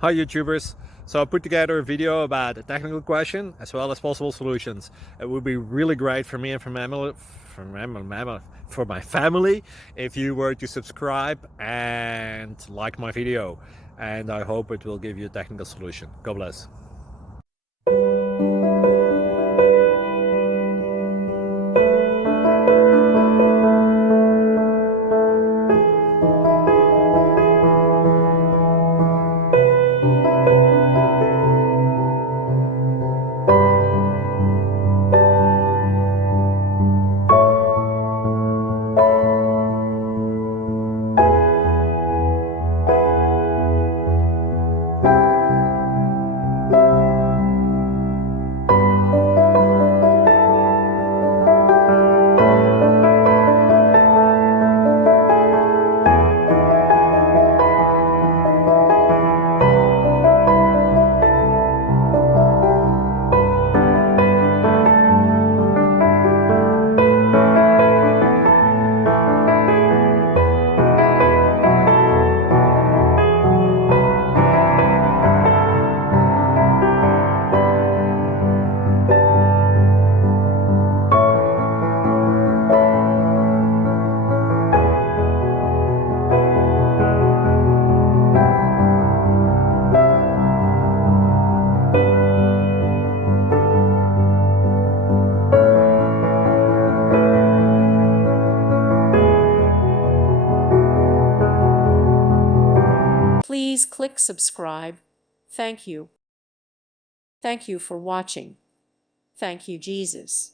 Hi YouTubers! So I put together a video about a technical question as well as possible solutions. It would be really great for me and for my family if you were to subscribe and like my video, and I hope it will give you a technical solution. God bless. Please click subscribe. Thank you. Thank you for watching. Thank you, Jesus.